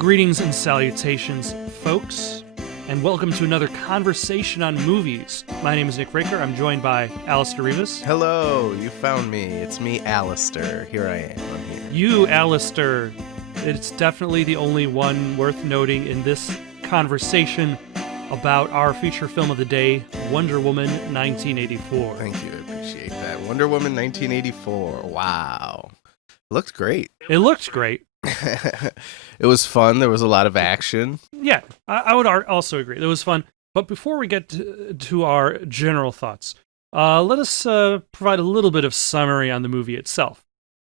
Greetings and salutations, folks, and welcome to another conversation on movies. My name is Nick Vracar. I'm joined by Alister Rivas. Hello, you found me. It's me, Alister. Here I am. I'm here. You, Alister. It's definitely the only one worth noting in this conversation about our feature film of the day, Wonder Woman 1984. Thank you. I appreciate that. Wonder Woman 1984. Wow. Looked great. It looked great. It was fun. There was a lot of action. Yeah, I would also agree. It was fun. But before we get to our general thoughts, let us provide a little bit of summary on the movie itself,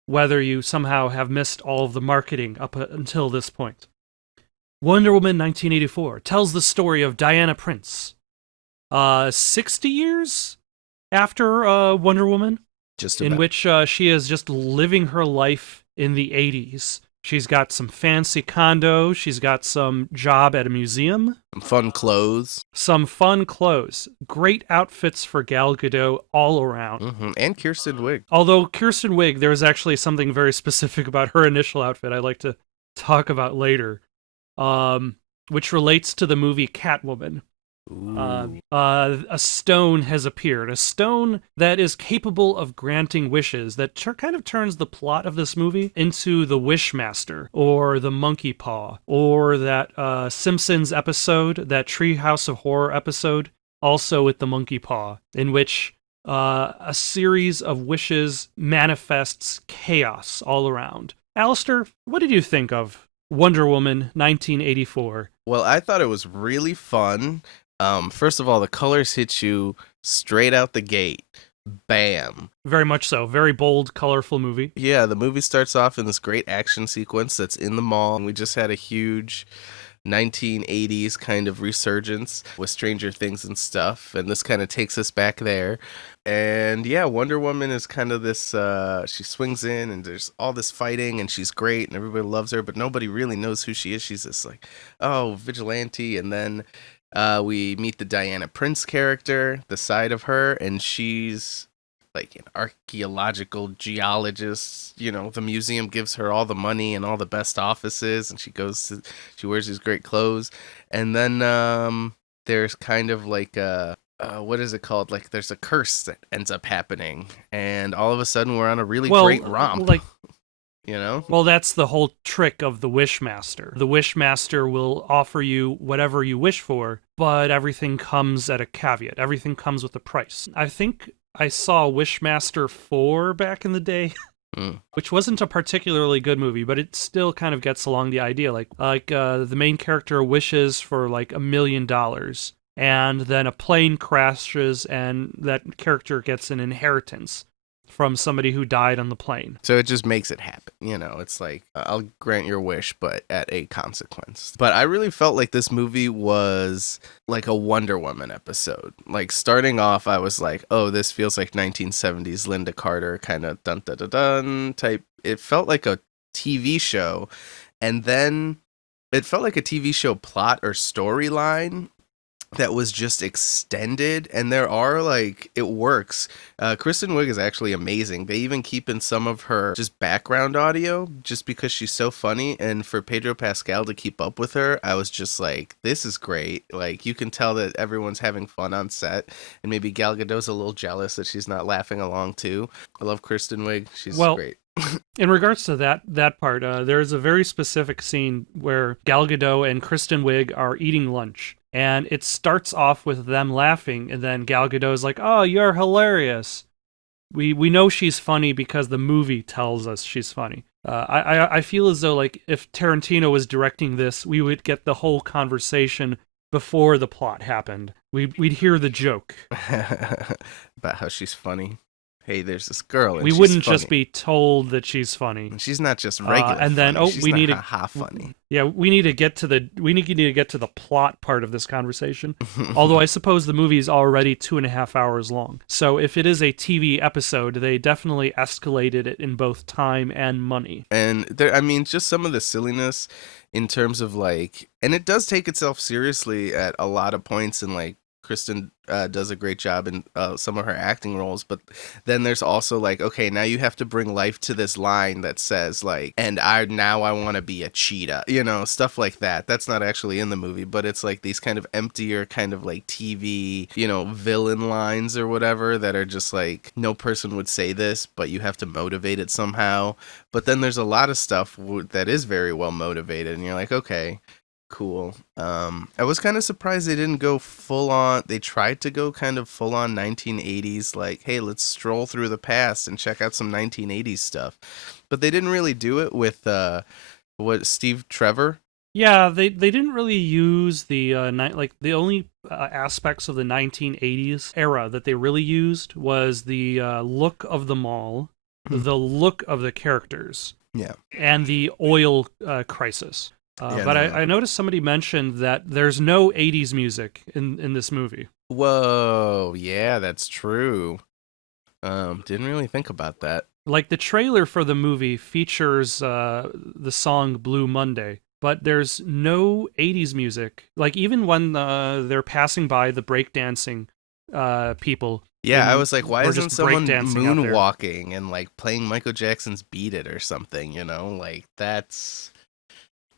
whether you somehow have missed all of the marketing up until this point. Wonder Woman 1984 tells the story of Diana Prince, 60 years after Wonder Woman, in which she is just living her life in the 80s. She's got some fancy condo. She's got some job at a museum. Some fun clothes. Great outfits for Gal Gadot all around. Mm-hmm. And Kristen Wiig. Although Kristen Wiig, there was actually something very specific about her initial outfit I'd like to talk about later, which relates to the movie Catwoman. A stone has appeared, a stone that is capable of granting wishes, that kind of turns the plot of this movie into the Wishmaster, or the Monkey Paw, or that Simpsons episode, that Treehouse of Horror episode, also with the Monkey Paw, in which a series of wishes manifests chaos all around. Alister, what did you think of Wonder Woman 1984? Well, I thought it was really fun. First of all, the colors hit you straight out the gate. Bam. Very much so. Very bold, colorful movie. Yeah, the movie starts off in this great action sequence that's in the mall. And we just had a huge 1980s kind of resurgence with Stranger Things and stuff. And this kind of takes us back there. And yeah, Wonder Woman is kind of this, she swings in and there's all this fighting and she's great and everybody loves her, but nobody really knows who she is. She's this like, oh, vigilante. And then we meet the Diana Prince character, the side of her, and she's like an archaeological geologist. You know, the museum gives her all the money and all the best offices, and she wears these great clothes. And then there's kind of like what is it called? Like there's a curse that ends up happening, and all of a sudden we're on a really great romp. You know? Well, that's the whole trick of the Wishmaster. The Wishmaster will offer you whatever you wish for, but everything comes at a caveat. Everything comes with a price. I think I saw Wishmaster 4 back in the day, which wasn't a particularly good movie, but it still kind of gets along the idea. Like the main character wishes for like $1 million, and then a plane crashes, and that character gets an inheritance from somebody who died on the plane. So it just makes it happen. You know, it's like, I'll grant your wish, but at a consequence. But I really felt like this movie was like a Wonder Woman episode. Like starting off, I was like, oh, this feels like 1970s Linda Carter kind of dun dun dun dun type. It felt like a TV show. And then it felt like a TV show plot or storyline that was just extended, and there are like, it works. Kristen Wiig is actually amazing. They even keep in some of her just background audio just because she's so funny, and for Pedro Pascal to keep up with her, I was just like, this is great. Like, you can tell that everyone's having fun on set, and maybe Gal Gadot's a little jealous that she's not laughing along too. I love Kristen Wiig. She's great. In regards to that part, there's a very specific scene where Gal Gadot and Kristen Wiig are eating lunch. And it starts off with them laughing, and then Gal Gadot is like, oh, you're hilarious. We know she's funny because the movie tells us she's funny. I feel as though, like, if Tarantino was directing this, we would get the whole conversation before the plot happened. We'd hear the joke. About how she's funny. Hey, there's this girl, and we wouldn't just be told that she's funny. She's not just regular. And then funny. She's we not need funny. Yeah, we need to get to the plot part of this conversation. Although I suppose the movie is already 2.5 hours long. So if it is a TV episode, they definitely escalated it in both time and money. And there, I mean, just some of the silliness in terms of like, and it does take itself seriously at a lot of points in like Kristen does a great job in some of her acting roles, but then there's also like, okay, now you have to bring life to this line that says like, and I want to be a cheetah, stuff like that. That's not actually in the movie, but it's like these kind of emptier kind of like TV, villain lines or whatever that are just like, no person would say this, but you have to motivate it somehow. But then there's a lot of stuff that is very well motivated, and you're like, okay, cool. I was kind of surprised they didn't go full on. They tried to go kind of full on 1980s, like, hey, let's stroll through the past and check out some 1980s stuff. But they didn't really do it with Steve Trevor. Yeah, they didn't really use the the only aspects of the 1980s era that they really used was the look of the mall, the look of the characters, yeah, and the oil crisis. I noticed somebody mentioned that there's no 80s music in this movie. Whoa, yeah, that's true. Didn't really think about that. Like, the trailer for the movie features the song Blue Monday, but there's no 80s music. Like, even when they're passing by the breakdancing people. Yeah, I was like, why isn't someone moonwalking and like playing Michael Jackson's Beat It or something, Like,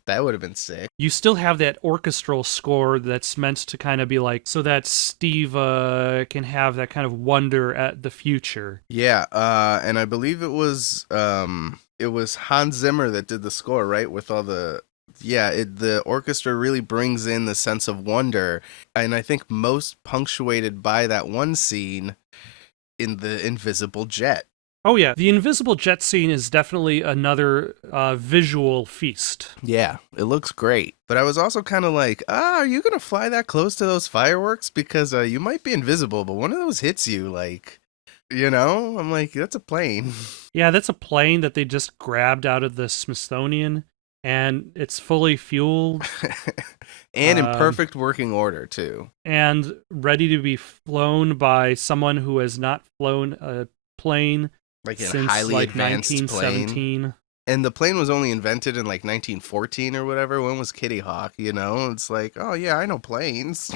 that would have been sick. You still have that orchestral score that's meant to kind of be like, so that Steve can have that kind of wonder at the future. Yeah, and I believe it was Hans Zimmer that did the score, right? With all the the orchestra really brings in the sense of wonder, and I think most punctuated by that one scene in the invisible jet. Oh yeah, the invisible jet scene is definitely another visual feast. Yeah, it looks great. But I was also kind of like, are you going to fly that close to those fireworks? Because you might be invisible, but one of those hits you, like, I'm like, that's a plane. Yeah, that's a plane that they just grabbed out of the Smithsonian, and it's fully fueled. And in perfect working order, too. And ready to be flown by someone who has not flown a plane like in since highly like advanced 1917. Plane. And the plane was only invented in like 1914 or whatever. When was Kitty Hawk? It's like, oh yeah, I know planes.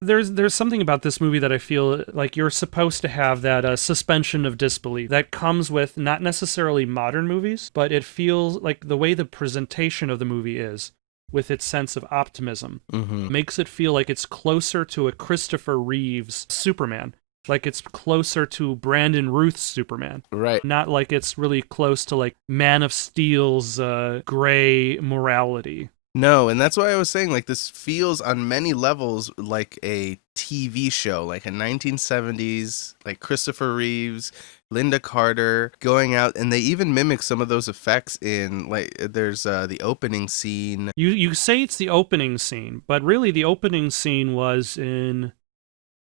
There's something about this movie that I feel like you're supposed to have that suspension of disbelief that comes with not necessarily modern movies, but it feels like the way the presentation of the movie is, with its sense of optimism, makes it feel like it's closer to a Christopher Reeves Superman. Like it's closer to Brandon Routh's Superman. Right. Not like it's really close to like Man of Steel's gray morality. No, and that's why I was saying, like, this feels on many levels like a TV show, like a 1970s, like Christopher Reeves, Linda Carter going out, and they even mimic some of those effects in, like, there's the opening scene. You say it's the opening scene, but really the opening scene was in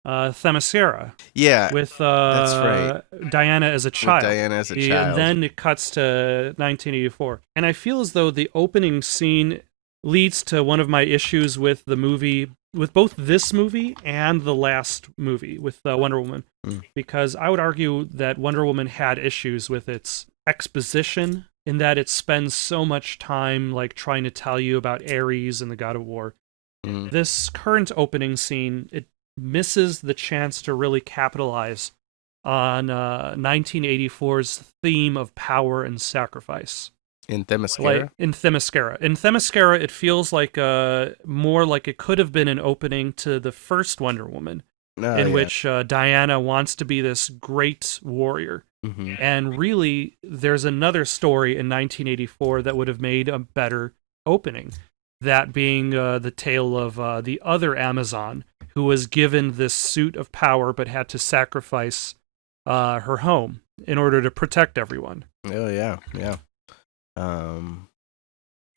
Themyscira. Yeah, with that's right. Diana as a child. And then it cuts to 1984. And I feel as though the opening scene leads to one of my issues with the movie, with both this movie and the last movie with Wonder Woman. Because I would argue that Wonder Woman had issues with its exposition, in that it spends so much time like trying to tell you about Ares and the God of War. This current opening scene, it misses the chance to really capitalize on 1984's theme of power and sacrifice. In Themyscira? In Themyscira, it feels like more like it could have been an opening to the first Wonder Woman, which Diana wants to be this great warrior. And really, there's another story in 1984 that would have made a better opening. That being the tale of the other Amazon who was given this suit of power but had to sacrifice her home in order to protect everyone. Oh yeah.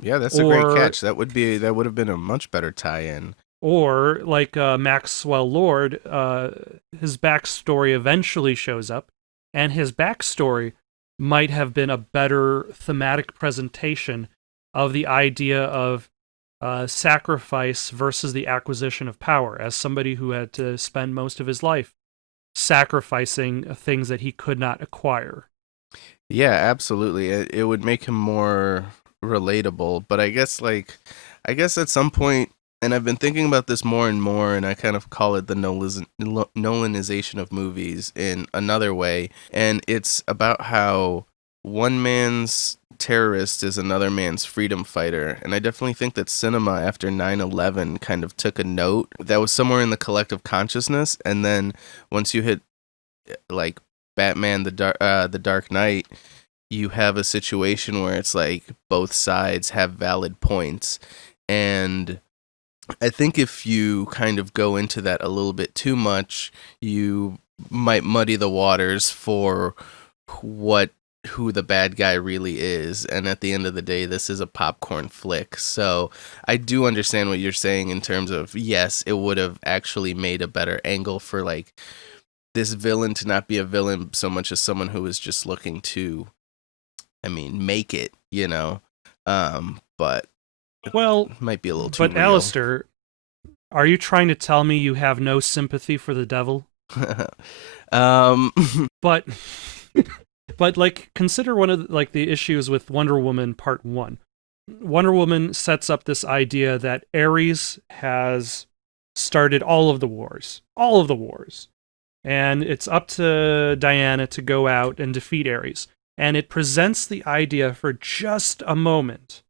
Yeah, that's a great catch. That would have been a much better tie-in. Or like Maxwell Lord, his backstory eventually shows up, and his backstory might have been a better thematic presentation of the idea of sacrifice versus the acquisition of power, as somebody who had to spend most of his life sacrificing things that he could not acquire. Yeah, absolutely. It would make him more relatable, but I guess at some point And I've been thinking about this more and more, and I kind of call it the Nolanization of movies in another way. And it's about how one man's terrorist is another man's freedom fighter. And I definitely think that cinema after 9/11 kind of took a note that was somewhere in the collective consciousness. And then once you hit like Batman, the Dark Knight, you have a situation where it's like both sides have valid points. And I think if you kind of go into that a little bit too much, you might muddy the waters for what who the bad guy really is. And at the end of the day, this is a popcorn flick. So I do understand what you're saying in terms of, yes, it would have actually made a better angle for like this villain to not be a villain so much as someone who is just looking to, I mean, make it, you know. But Well, it might be a little too but real. Alister, are you trying to tell me you have no sympathy for the devil? um But but like consider one of like the issues with Wonder Woman Part 1. Wonder Woman sets up this idea that Ares has started all of the wars. All of the wars. And it's up to Diana to go out and defeat Ares. And it presents the idea for just a moment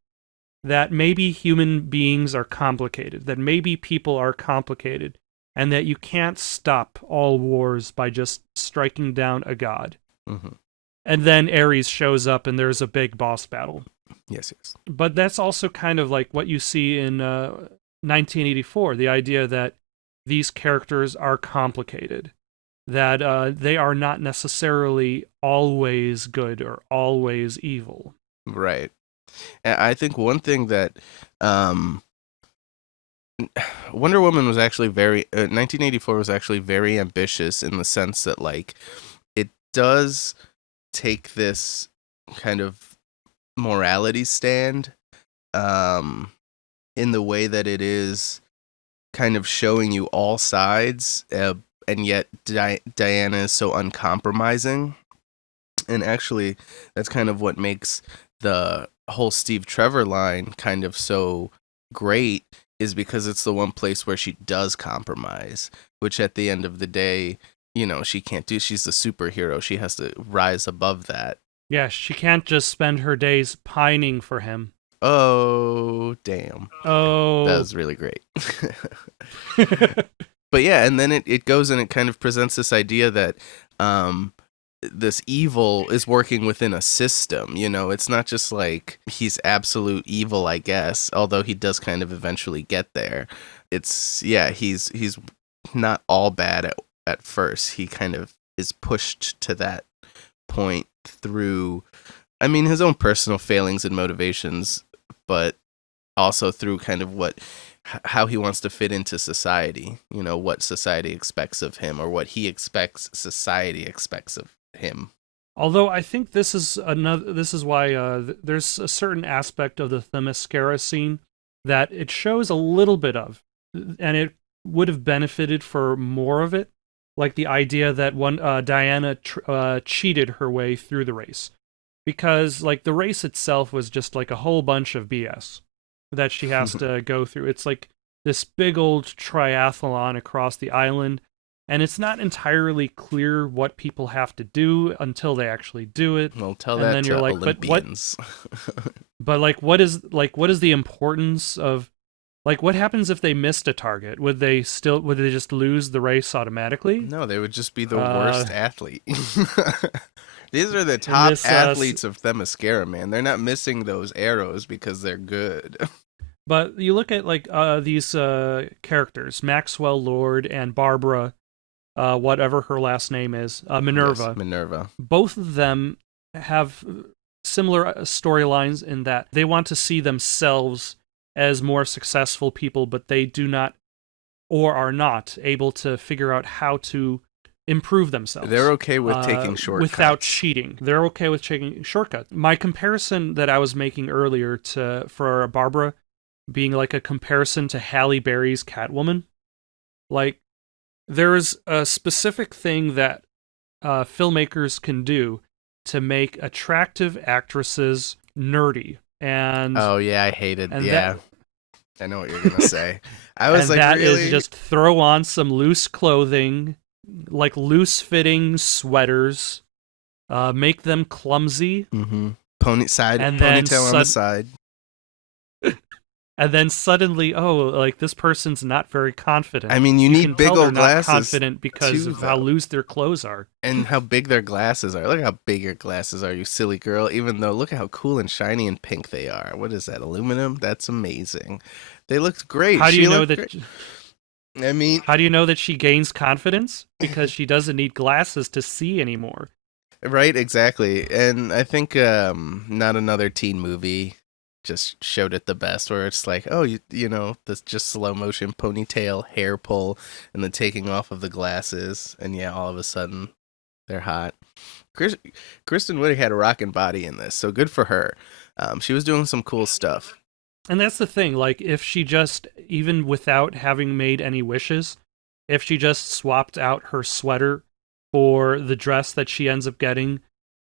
that maybe human beings are complicated, that maybe people are complicated, and that you can't stop all wars by just striking down a god. mhm. And then Ares shows up and there's a big boss battle. Yes. But that's also kind of like what you see in 1984, the idea that these characters are complicated, that they are not necessarily always good or always evil. Right. And I think one thing that Wonder Woman was actually 1984 was actually very ambitious in the sense that like it does take this kind of morality stand in the way that it is kind of showing you all sides, and yet Diana is so uncompromising. And actually, that's kind of what makes the whole Steve Trevor line kind of so great, is because it's the one place where she does compromise, which at the end of the day, you know, she can't do. She's the superhero. She has to rise above that. Yeah, she can't just spend her days pining for him. Oh, damn. That Oh. was really great. But yeah, and then it goes and it kind of presents this idea that this evil is working within a system. You know, it's not just like he's absolute evil, I guess, although he does kind of eventually get there. It's, yeah, he's not all bad at first. He kind of is pushed to that point through, I mean, his own personal failings and motivations, but also through kind of how he wants to fit into society, you know, what society expects of him or what he expects society expects of him. Although I think this is why there's a certain aspect of the Mascara scene that it shows a little bit of, and it would have benefited for more of it, like the idea that Diana cheated her way through the race, because like the race itself was just like a whole bunch of BS that she has to go through. It's like this big old triathlon across the island, and it's not entirely clear what people have to do until they actually do it. Well, tell And that then to you're like, Olympians. but what is the importance of, like, what happens if they missed a target? Would they just lose the race automatically? No, they would just be the worst athlete. These are the top this, athletes of Themyscira, man. They're not missing those arrows because they're good. But you look at like these characters, Maxwell Lord and Barbara, whatever her last name is, Minerva. Yes, Minerva. Both of them have similar storylines in that they want to see themselves as more successful people, but they do not or are not able to figure out how to improve themselves. They're okay with taking shortcuts. Without cheating. They're okay with taking shortcuts. My comparison that I was making earlier for Barbara being like a comparison to Halle Berry's Catwoman, like there's a specific thing that filmmakers can do to make attractive actresses nerdy. And oh yeah, I hated. and Yeah, I know what you're gonna say. I was And like, that is really? just throw on some loose clothing, like loose fitting sweaters, make them clumsy, Mm-hmm. and then Ponytail on the side. and then suddenly, oh, like this person's not very I confident. mean, you You can need big tell they're old not glasses confident because too, of how though. loose their clothes are. And how big their glasses are. Look how big your glasses are, you silly girl. Even though, look at how cool and shiny and pink they are. What is that, aluminum? That's amazing. They looked great. How do you She know looked that? great. I mean, How do you know that she gains confidence? Because she doesn't need glasses to see anymore. right, exactly. And I think not another teen movie just showed it the best, where it's like, oh, you know, this just slow motion ponytail, hair pull, and the taking off of the glasses, and yeah, all of a sudden they're hot. Chris, Kristen Wiig had a rockin' body in this, so good for her. She was doing some cool stuff. And that's the thing, like, if she just, even without having made any wishes, if she just swapped out her sweater for the dress that she ends up getting,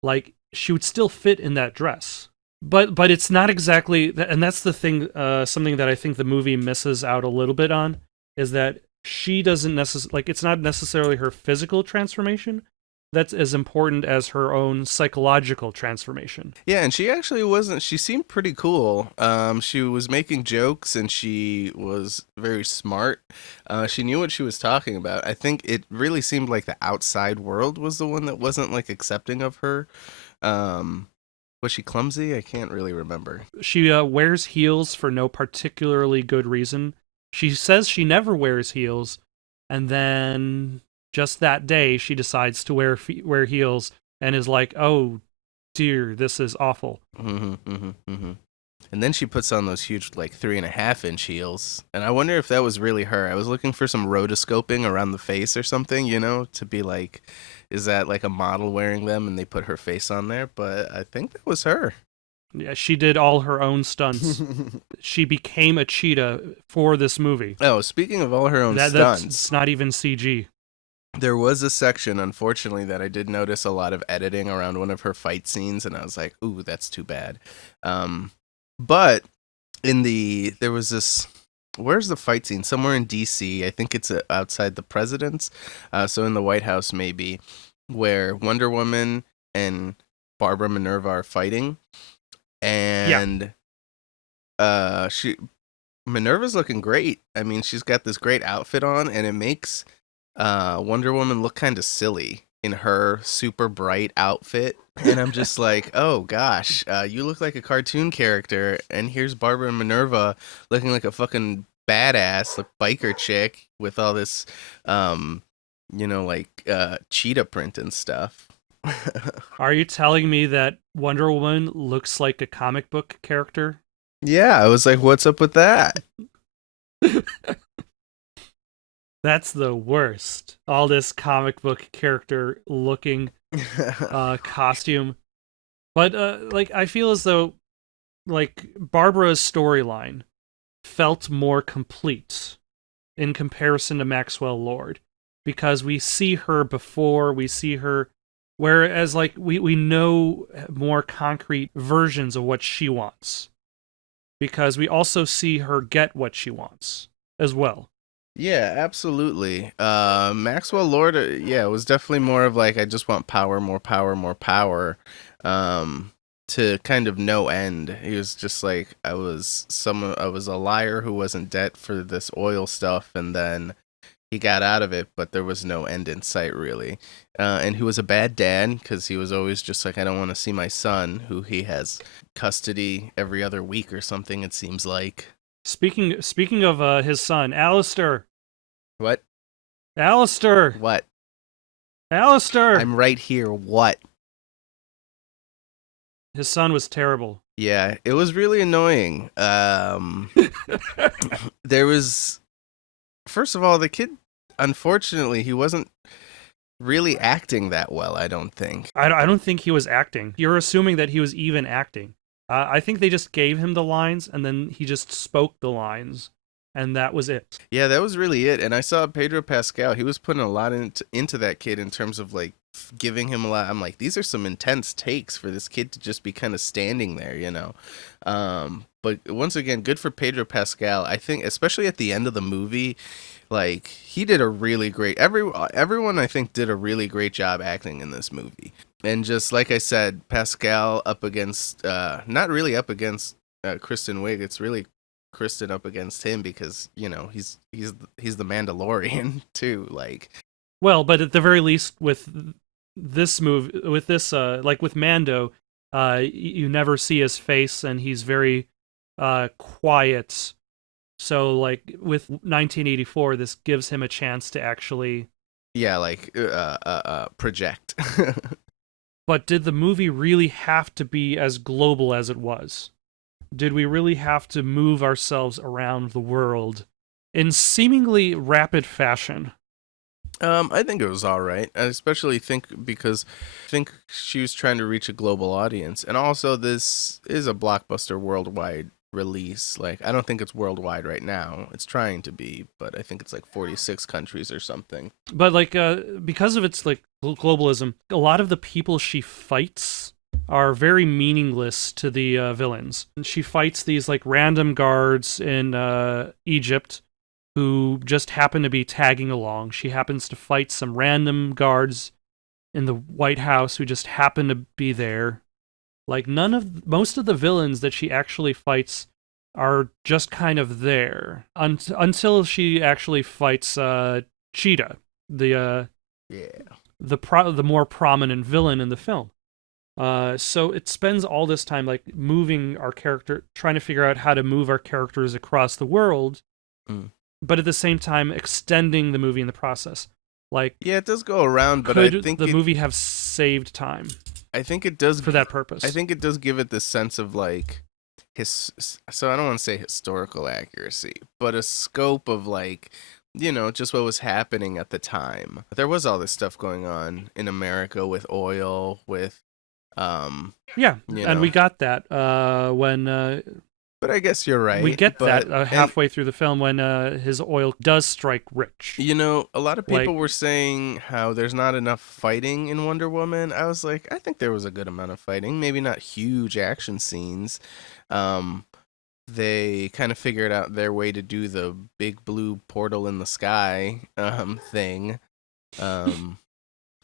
like, she would still fit in that dress. But it's not exactly, and that's the thing, something that I think the movie misses out a little bit on, is that she doesn't necessarily, like, it's not necessarily her physical transformation that's as important as her own psychological transformation. Yeah, and she actually wasn't. She seemed pretty cool. She was making jokes and she was very smart. She knew what she was talking about. I think it really seemed like the outside world was the one that wasn't like accepting of her. Um, was she clumsy? I can't really remember. She wears heels for no particularly good reason. She says she never wears heels, and then just that day she decides to wear heels and is like, "Oh dear, this is awful." And then she puts on those huge, like 3.5 inch heels. And I wonder if that was really her. I was looking for some rotoscoping around the face or something, you know, to be like, is that like a model wearing them and they put her face on there? But I think that was her. Yeah, she did all her own stunts. She became a cheetah for this movie. Oh, speaking of all her own That's stunts, it's not even CG. there was a section, unfortunately, that I did notice a lot of editing around one of her fight scenes, and I was like, ooh, that's too bad. But there was this, where's the fight scene? Somewhere in DC. I think it's outside the president's. So in the White House, maybe, where Wonder Woman and Barbara Minerva are fighting. Yeah, And she Minerva's looking great. I mean, she's got this great outfit on, and it makes Wonder Woman look kind of silly in her super bright outfit. And I'm just like, oh gosh, you look like a cartoon character, and here's Barbara Minerva looking like a fucking badass, like biker chick with all this, like cheetah print and stuff. are you telling me that Wonder Woman looks like a comic book character? Yeah, I was like, what's up with that? That's the worst. All this comic book character looking costume. But like I feel as though like Barbara's storyline felt more complete in comparison to Maxwell Lord, because we see her before, we see her, whereas like we know more concrete versions of what she wants, because we also see her get what she wants as well. Yeah, absolutely. Maxwell Lord, yeah, it was definitely more of like, I just want power, more power, more power. To kind of no end. He was just like, I was a liar who was in debt for this oil stuff, and then he got out of it, but there was no end in sight really. And he was a bad dad because he was always just like, I don't want to see my son, who he has custody every other week or something. It seems like. Speaking of his son, Alister. What? Alister. What? Alister. I'm right here. What? His son was terrible. Yeah, it was really annoying. There was, first of all, the kid, unfortunately, he wasn't really acting that well, I don't think. I don't think he was acting. You're assuming that he was even acting. I think they just gave him the lines, and then he just spoke the lines, and that was it. Yeah, that was really it. And I saw Pedro Pascal. He was putting a lot into that kid in terms of like giving him a lot. I'm like, these are some intense takes for this kid to just be kind of standing there, you know. But once again, good for Pedro Pascal. I think, especially at the end of the movie, like he did a really great. Everyone I think did a really great job acting in this movie. And just like I said, Pascal up against, not really up against Kristen Wiig. It's really Kristen up against him because he's the Mandalorian too. Like, Well, but at the very least, with this move, with this, like with Mando, you never see his face, and he's very quiet. So, like with 1984, this gives him a chance to actually. yeah, like project. But did the movie really have to be as global as it was? Did we really have to move ourselves around the world in seemingly rapid fashion? I think it was all right. I especially think she was trying to reach a global audience, and also this is a blockbuster worldwide release. Like, I don't think it's worldwide right now. It's trying to be, but I think it's like 46 countries or something. But like, because of its like globalism, a lot of the people she fights are very meaningless to the villains. She fights these like random guards in Egypt who just happen to be tagging along. She happens to fight some random guards in the White House who just happen to be there. Like most of the villains that she actually fights are just kind of there until she actually fights Cheetah, the Yeah. the more prominent villain in the film. So it spends all this time like moving our character, trying to figure out how to move our characters across the world, but at the same time extending the movie in the process. Like, Yeah, it does go around, but I could think the movie have saved time I think it does for that purpose? I think it does give it this sense of like so I don't want to say historical accuracy, but a scope of like, just what was happening at the time. There was all this stuff going on in America with oil, with Yeah, you and know. we got that when But I guess you're right. we get but, that halfway through the film when his oil does strike rich. A lot of people Like, were saying how there's not enough fighting in Wonder Woman. I was like, I think there was a good amount of fighting, maybe not huge action scenes. Um, they kind of figured out their way to do the big blue portal in the sky thing,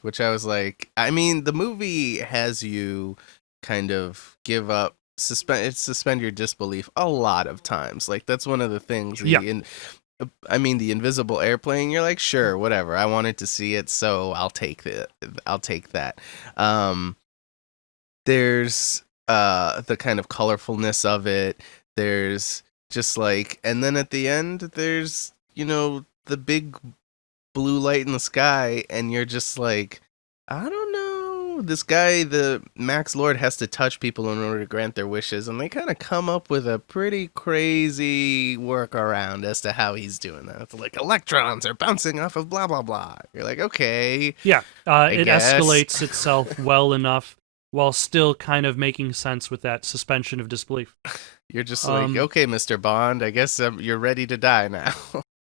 which I was like, I mean, the movie has you kind of give up, suspend your disbelief a lot of times. Like, that's one of the things. Yeah. The invisible airplane. You're like, sure, whatever. I wanted to see it, so I'll take it. I'll take that. There's the kind of colorfulness of it. There's just like, and then at the end, there's the big blue light in the sky, and you're just like, I don't know. This guy, the Max Lord, has to touch people in order to grant their wishes, and they kind of come up with a pretty crazy workaround as to how he's doing that. It's like electrons are bouncing off of blah blah blah. You're like, okay, Yeah, it guess. escalates itself well enough while still kind of making sense with that suspension of disbelief. You're just like, okay, Mr. Bond, I guess you're ready to die now.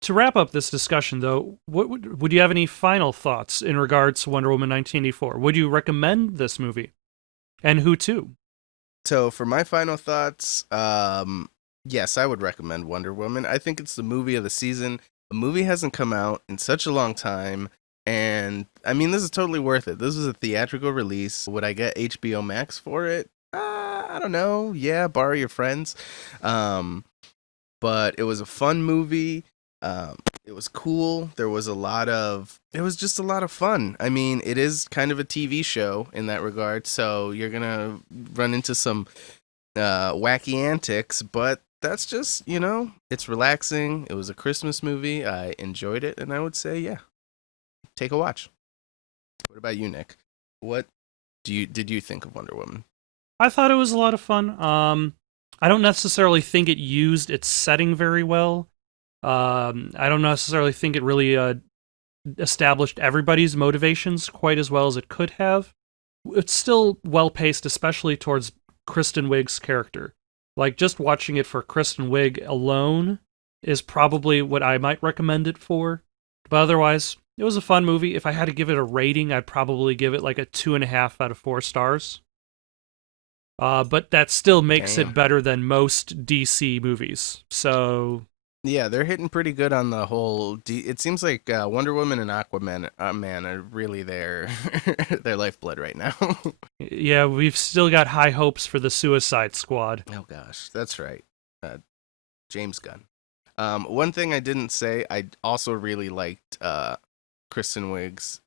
To wrap up this discussion, though, would you have any final thoughts in regards to Wonder Woman 1984? Would you recommend this movie? And who to? So for my final thoughts, yes, I would recommend Wonder Woman. I think it's the movie of the season. The movie hasn't come out in such a long time, and I mean, this is totally worth it. This is a theatrical release. Would I get HBO Max for it? I don't know. Yeah, borrow your friends. But it was a fun movie. It was cool. It was just a lot of fun. I mean, it is kind of a TV show in that regard, so you're gonna run into some wacky antics, but that's just, it's relaxing. It was a Christmas movie. I enjoyed it, and I would say, yeah, take a watch. What about you, Nick? What did you think of Wonder Woman? I thought it was a lot of fun. I don't necessarily think it used its setting very well. I don't necessarily think it really established everybody's motivations quite as well as it could have. It's still well paced, especially towards Kristen Wiig's character. Like, just watching it for Kristen Wiig alone is probably what I might recommend it for. But otherwise, it was a fun movie. If I had to give it a rating, I'd probably give it like a 2.5 out of 4 stars. But that still makes Damn. it better than most DC movies. So Yeah, they're hitting pretty good on the whole. It seems like Wonder Woman and Aquaman, man, are really their their lifeblood right now. yeah, we've still got high hopes for the Suicide Squad. Oh gosh, that's right, James Gunn. One thing I didn't say, I also really liked Kristen Wiig's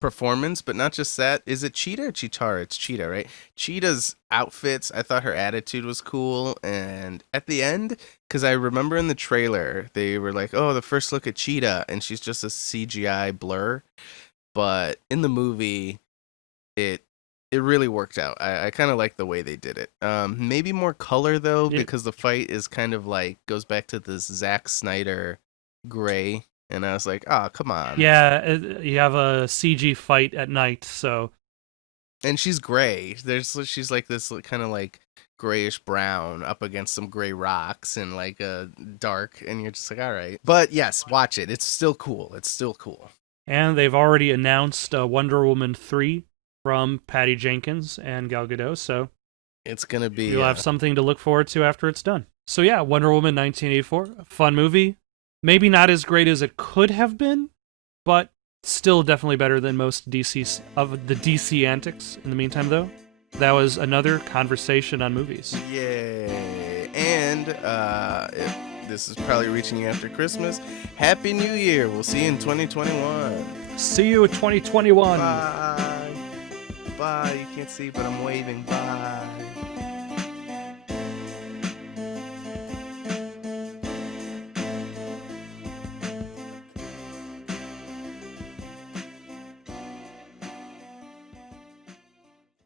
performance, but not just that. Is it Cheetah or Chitara? It's Cheetah, right? Cheetah's outfits, I thought her attitude was cool. And at the end, because I remember in the trailer, they were like, oh, the first look at Cheetah, and she's just a CGI blur. But in the movie, it really worked out. I kind of like the way they did it. Maybe more color though, Yeah. because the fight is kind of like goes back to this Zack Snyder gray, and I was like, oh, come on. Yeah, you have a CG fight at night, so And she's gray. She's like this kind of like grayish brown up against some gray rocks and like a dark, and you're just like, all right. But yes, watch it. It's still cool. It's still cool. and they've already announced Wonder Woman 3 from Patty Jenkins and Gal Gadot, so It's gonna be. you'll have something to look forward to after it's done. So yeah, Wonder Woman 1984, fun movie. Maybe not as great as it could have been, but still definitely better than most of the DC antics. In the meantime, though, that was another conversation on movies. Yay! And this is probably reaching you after Christmas. Happy New Year! We'll see you in 2021. See you in 2021. Bye. Bye. You can't see, but I'm waving. Bye.